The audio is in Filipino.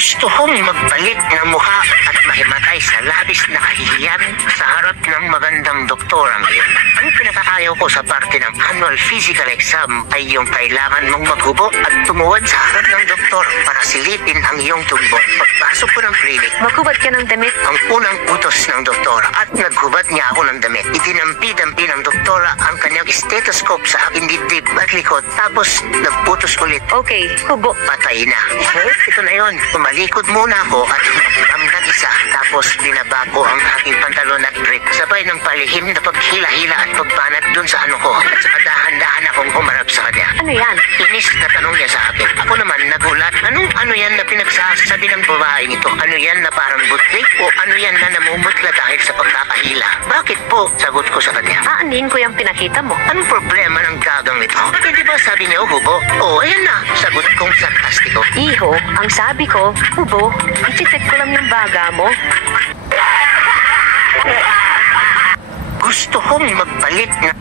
Gusto kong magpalit ng mukha at mahimatay sa labis na kahihiyan sa harap ng magandang doktora ngayon. Ang pinakaayaw ko sa parte ng annual physical exam ay yung kailangan mong maghubo at tumuwad sa harap ng doktor para silipin ang iyong tubo. Pagpasok ko ng clinic, Magkubad ka ng damit. ang unang utos ng doktora at naghubad niya ako ng damit. Itinampi-dampi ng doktora ang kanyang stethoscope sa aking dibdib at likod tapos nagputos ulit. Okay, hubo. Patay na. Ito na yon. Tumalikod muna ako at humabam ng isa. Tapos binaba ko ang aking pantalon at brief. Sabay ng palihim na paghila-hila at pagbanat dun sa ano ko. At saka dahan-dahan akong humarap sa kanya. Ano yan? Inis na tanong niya sa akin. Ako naman nagulat. Ano yan na pinagsasabi ng babaeng ito? Ano yan na parang butlik? O ano yan na namumutla dahil sa pagkakahila? Bakit po? Sagot ko sa kanya. Aanin ko yung pinakita mo. Anong problema ng gagang ito? Hindi ba sabi niya hubo? Oo, ayan na. Sagot kong sarkastiko. Iho, ang sabi ko, hubo. I-check ko lang yung baga mo. Gusto kong magpalit na